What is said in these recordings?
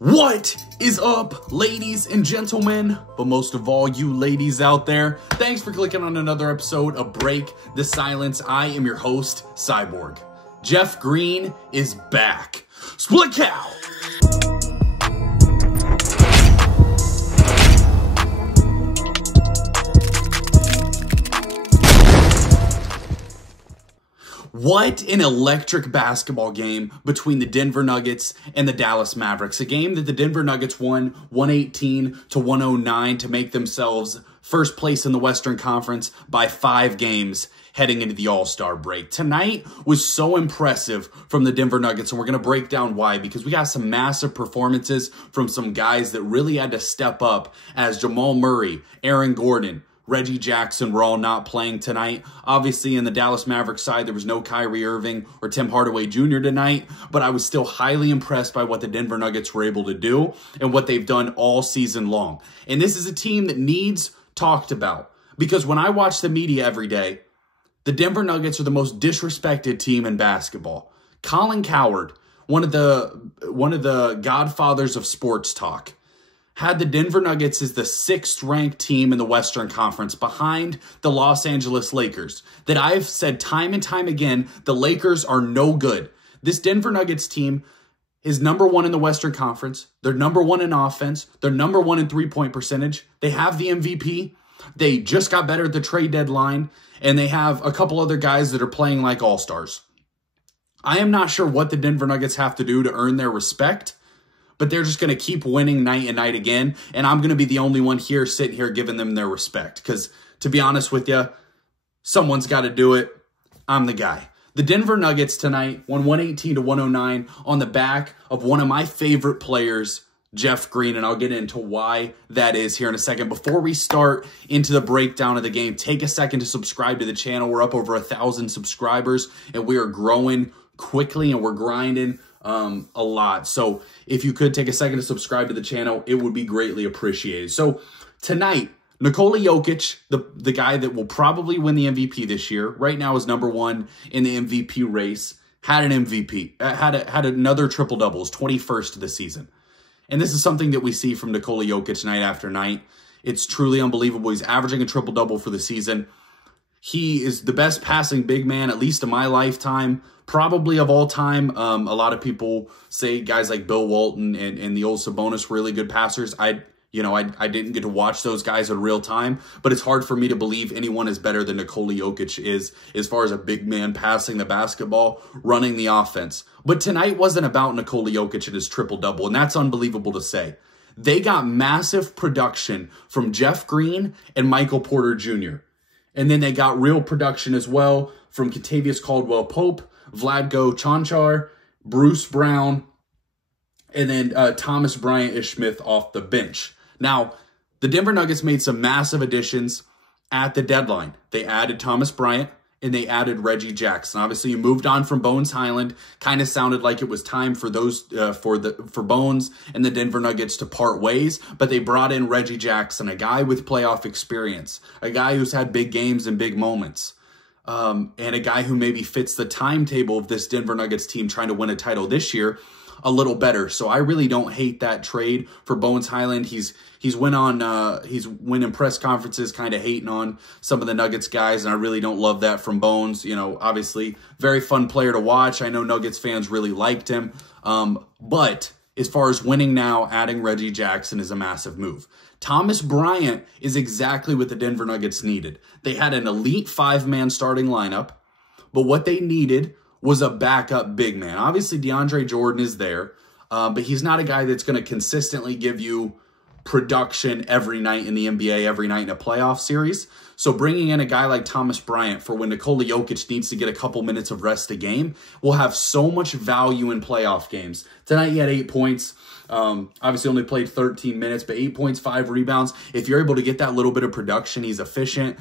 What is up, ladies and gentlemen, but most of all you ladies out there? Thanks for clicking on another episode of Break the Silence. I am your host, Cyborg. Jeff Green is back. Split cow! What an electric basketball game between the Denver Nuggets and the Dallas Mavericks. A game that the Denver Nuggets won 118-109 to make themselves first place in the Western Conference by 5 games heading into the All-Star break. Tonight was so impressive from the Denver Nuggets, and we're going to break down why, because we got some massive performances from some guys that really had to step up, as Jamal Murray, Aaron Gordon, Reggie Jackson were all not playing tonight. Obviously, in the Dallas Mavericks side, there was no Kyrie Irving or Tim Hardaway Jr. tonight, but I was still highly impressed by what the Denver Nuggets were able to do and what they've done all season long. And this is a team that needs talked about, because when I watch the media every day, the Denver Nuggets are the most disrespected team in basketball. Colin Cowherd, one of the godfathers of sports talk, had the Denver Nuggets as the 6th ranked team in the Western Conference behind the Los Angeles Lakers. That I've said time and time again, the Lakers are no good. This Denver Nuggets team is #1 in the Western Conference. They're #1 in offense. They're #1 in three-point percentage. They have the MVP. They just got better at the trade deadline. And they have a couple other guys that are playing like all-stars. I am not sure what the Denver Nuggets have to do to earn their respect, but they're just going to keep winning night and night again. And I'm going to be the only one here sitting here giving them their respect. Because to be honest with you, someone's got to do it. I'm the guy. The Denver Nuggets tonight won 118-109 on the back of one of my favorite players, Jeff Green. And I'll get into why that is here in a second. Before we start into the breakdown of the game, take a second to subscribe to the channel. We're up over 1,000 subscribers and we are growing quickly and we're grinding a lot. So if you could take a second to subscribe to the channel, it would be greatly appreciated. So tonight, Nikola Jokic, the guy that will probably win the MVP this year, right now is #1 in the MVP race, had an MVP, had another triple-double, his 21st of the season. And this is something that we see from Nikola Jokic night after night. It's truly unbelievable. He's averaging a triple-double for the season. He is the best passing big man, at least in my lifetime, probably of all time. A lot of people say guys like Bill Walton and the old Sabonis were really good passers. I didn't get to watch those guys in real time, but it's hard for me to believe anyone is better than Nikola Jokic is as far as a big man passing the basketball, running the offense. But tonight wasn't about Nikola Jokic and his triple-double, and that's unbelievable to say. They got massive production from Jeff Green and Michael Porter Jr., and then they got real production as well from Kentavious, Caldwell Pope, Vlatko Cancar, Bruce Brown, and then Thomas Bryant Smith off the bench. Now, the Denver Nuggets made some massive additions at the deadline. They added Thomas Bryant and they added Reggie Jackson. Obviously, you moved on from Bones Highland. Kind of sounded like it was time for those for Bones and the Denver Nuggets to part ways, but they brought in Reggie Jackson, a guy with playoff experience, a guy who's had big games and big moments, and a guy who maybe fits the timetable of this Denver Nuggets team trying to win a title this year a little better. So I really don't hate that trade for Bones Highland. He's went in press conferences kind of hating on some of the Nuggets guys, and I really don't love that from Bones. You know, obviously very fun player to watch. I know Nuggets fans really liked him. But as far as winning now, adding Reggie Jackson is a massive move. Thomas Bryant is exactly what the Denver Nuggets needed. They had an elite 5-man starting lineup, but what they needed was a backup big man. Obviously, DeAndre Jordan is there, but he's not a guy that's going to consistently give you production every night in the NBA, every night in a playoff series. So bringing in a guy like Thomas Bryant for when Nikola Jokic needs to get a couple minutes of rest a game will have so much value in playoff games. Tonight he had 8 points. Obviously only played 13 minutes, but 8 points, 5 rebounds. If you're able to get that little bit of production, he's efficient,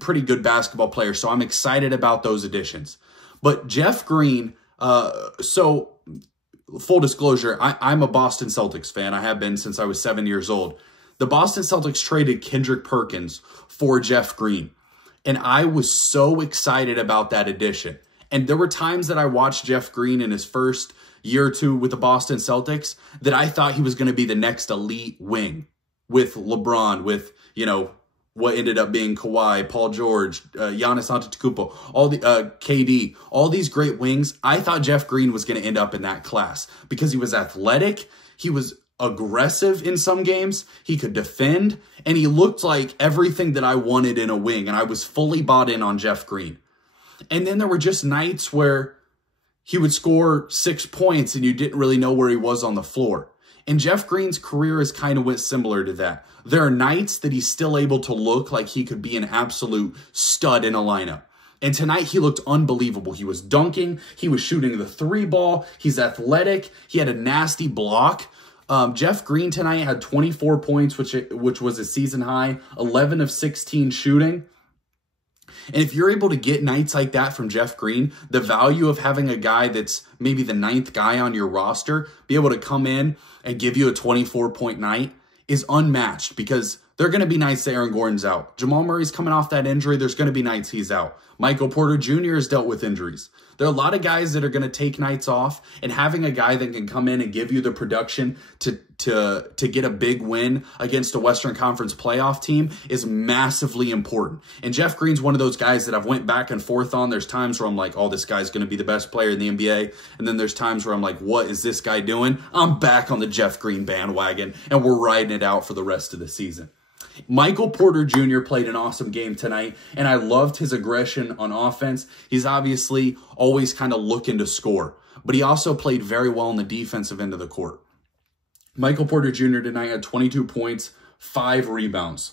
pretty good basketball player. So I'm excited about those additions. But Jeff Green, so full disclosure, I'm a Boston Celtics fan. I have been since I was 7 years old. The Boston Celtics traded Kendrick Perkins for Jeff Green, and I was so excited about that addition. And there were times that I watched Jeff Green in his first year or two with the Boston Celtics that I thought he was going to be the next elite wing with LeBron, with, you know, what ended up being Kawhi, Paul George, Giannis Antetokounmpo, all the KD, all these great wings. I thought Jeff Green was going to end up in that class because he was athletic, he was aggressive in some games, he could defend, and he looked like everything that I wanted in a wing, and I was fully bought in on Jeff Green. And then there were just nights where he would score 6 points and you didn't really know where he was on the floor. And Jeff Green's career is kind of went similar to that. There are nights that he's still able to look like he could be an absolute stud in a lineup. And tonight he looked unbelievable. He was dunking. He was shooting the 3 ball. He's athletic. He had a nasty block. Jeff Green tonight had 24 points, which was a season high, 11 of 16 shooting. And if you're able to get nights like that from Jeff Green, the value of having a guy that's maybe the 9th guy on your roster be able to come in and give you a 24-point night is unmatched, because there are going to be nights that Aaron Gordon's out. Jamal Murray's coming off that injury. There's going to be nights he's out. Michael Porter Jr. has dealt with injuries. There are a lot of guys that are going to take nights off, and having a guy that can come in and give you the production to get a big win against a Western Conference playoff team is massively important. And Jeff Green's one of those guys that I've went back and forth on. There's times where I'm like, oh, this guy's going to be the best player in the NBA. And then there's times where I'm like, what is this guy doing? I'm back on the Jeff Green bandwagon, and we're riding it out for the rest of the season. Michael Porter Jr. played an awesome game tonight, and I loved his aggression on offense. He's obviously always kind of looking to score, but he also played very well on the defensive end of the court. Michael Porter Jr. tonight had 22 points, 5 rebounds,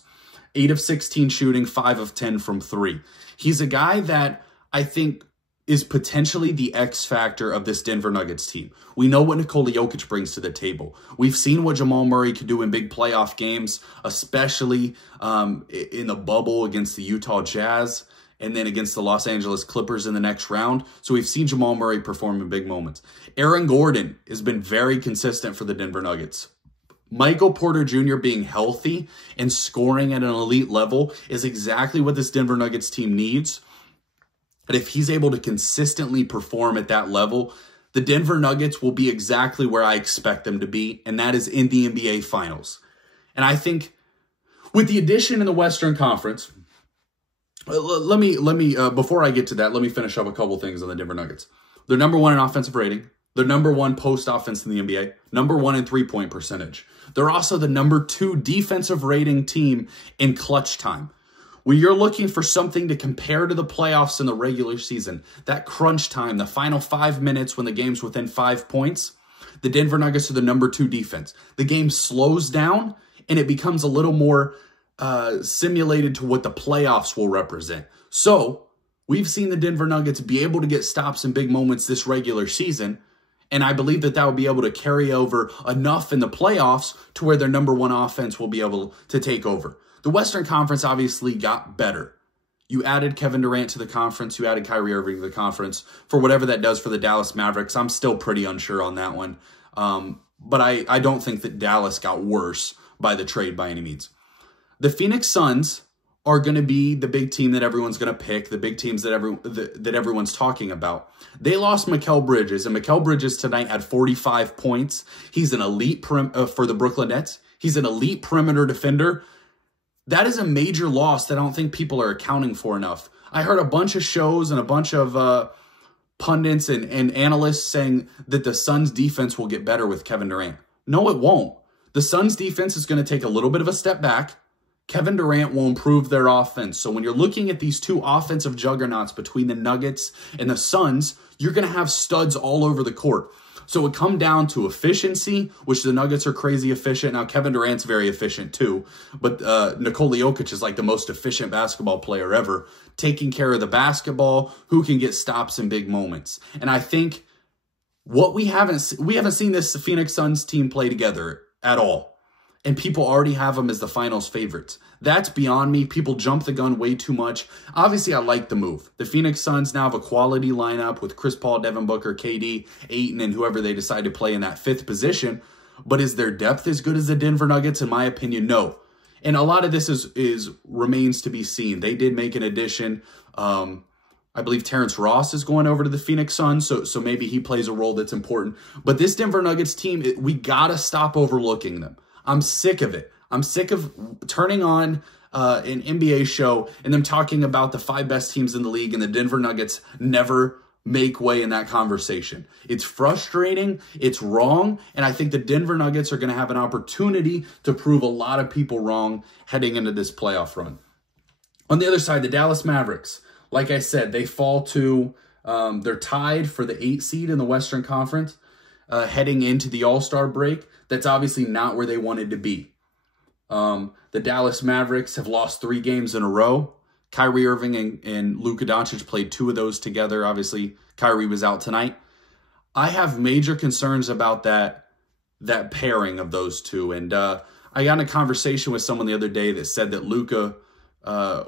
8 of 16 shooting, 5 of 10 from 3. He's a guy that I think is potentially the X factor of this Denver Nuggets team. We know what Nikola Jokic brings to the table. We've seen what Jamal Murray could do in big playoff games, especially in the bubble against the Utah Jazz and then against the Los Angeles Clippers in the next round. So we've seen Jamal Murray perform in big moments. Aaron Gordon has been very consistent for the Denver Nuggets. Michael Porter Jr. being healthy and scoring at an elite level is exactly what this Denver Nuggets team needs. But if he's able to consistently perform at that level, the Denver Nuggets will be exactly where I expect them to be, and that is in the NBA Finals. And I think with the addition in the Western Conference, let me before I get to that, let me finish up a couple things on the Denver Nuggets. They're number 1 in offensive rating. They're number 1 post offense in the NBA. Number 1 in three-point percentage. They're also the number 2 defensive rating team in clutch time. When you're looking for something to compare to the playoffs in the regular season, that crunch time, the final 5 minutes when the game's within 5 points, the Denver Nuggets are the number 2 defense. The game slows down, and it becomes a little more simulated to what the playoffs will represent. So we've seen the Denver Nuggets be able to get stops in big moments this regular season, and I believe that will be able to carry over enough in the playoffs to where their number 1 offense will be able to take over. The Western Conference obviously got better. You added Kevin Durant to the conference. You added Kyrie Irving to the conference. For whatever that does for the Dallas Mavericks, I'm still pretty unsure on that one. But I don't think that Dallas got worse by the trade by any means. The Phoenix Suns are going to be the big team that everyone's going to pick, the big teams that everyone's talking about. They lost Mikal Bridges, and Mikal Bridges tonight had 45 points. He's an elite for the Brooklyn Nets. He's an elite perimeter defender. That is a major loss that I don't think people are accounting for enough. I heard a bunch of shows and a bunch of pundits and analysts saying that the Suns' defense will get better with Kevin Durant. No, it won't. The Suns' defense is going to take a little bit of a step back. Kevin Durant will improve their offense. So when you're looking at these 2 offensive juggernauts between the Nuggets and the Suns, you're going to have studs all over the court. So it come down to efficiency, which the Nuggets are crazy efficient. Now, Kevin Durant's very efficient too, but Nikola Jokic is like the most efficient basketball player ever, taking care of the basketball, who can get stops in big moments. And I think what we haven't seen this Phoenix Suns team play together at all. And people already have them as the finals favorites. That's beyond me. People jump the gun way too much. Obviously, I like the move. The Phoenix Suns now have a quality lineup with Chris Paul, Devin Booker, KD, Ayton, and whoever they decide to play in that 5th position. But is their depth as good as the Denver Nuggets? In my opinion, no. And a lot of this remains to be seen. They did make an addition. I I believe Terrence Ross is going over to the Phoenix Suns, so maybe he plays a role that's important. But this Denver Nuggets team, we got to stop overlooking them. I'm sick of it. I'm sick of turning on an NBA show and them talking about the 5 best teams in the league, and the Denver Nuggets never make way in that conversation. It's frustrating, it's wrong, and I think the Denver Nuggets are going to have an opportunity to prove a lot of people wrong heading into this playoff run. On the other side, the Dallas Mavericks, like I said, they fall to, they're tied for the 8 seed in the Western Conference heading into the All-Star break. That's obviously not where they wanted to be. The Dallas Mavericks have lost 3 games in a row. Kyrie Irving and Luka Doncic played 2 of those together. Obviously, Kyrie was out tonight. I have major concerns about that pairing of those 2. And I got in a conversation with someone the other day that said that Luka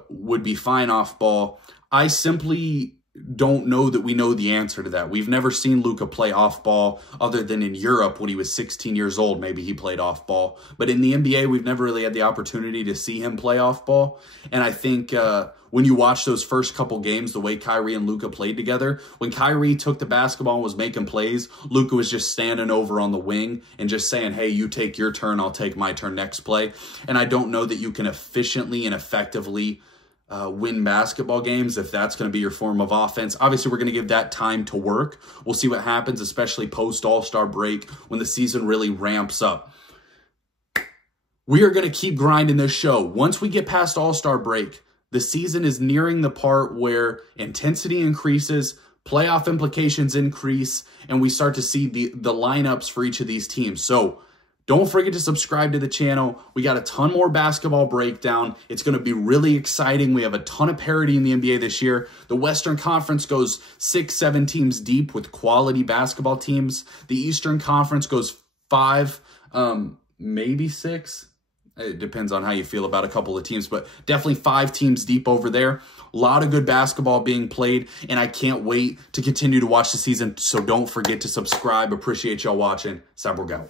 would be fine off ball. I simply don't know that we know the answer to that. We've never seen Luka play off ball other than in Europe when he was 16 years old. Maybe he played off ball. But in the NBA, we've never really had the opportunity to see him play off ball. And I think when you watch those first couple games, the way Kyrie and Luka played together, when Kyrie took the basketball and was making plays, Luka was just standing over on the wing and just saying, hey, you take your turn, I'll take my turn next play. And I don't know that you can efficiently and effectively win basketball games if that's going to be your form of offense. Obviously, we're going to give that time to work. We'll see what happens, especially post-All-Star break when the season really ramps up. We are going to keep grinding this show. Once we get past All-Star break, the season is nearing the part where intensity increases, playoff implications increase, and we start to see the lineups for each of these teams. So don't forget to subscribe to the channel. We got a ton more basketball breakdown. It's going to be really exciting. We have a ton of parity in the NBA this year. The Western Conference goes 6-7 teams deep with quality basketball teams. The Eastern Conference goes 5, maybe 6. It depends on how you feel about a couple of teams, but definitely 5 teams deep over there. A lot of good basketball being played, and I can't wait to continue to watch the season. So don't forget to subscribe. Appreciate y'all watching. Sabrogao.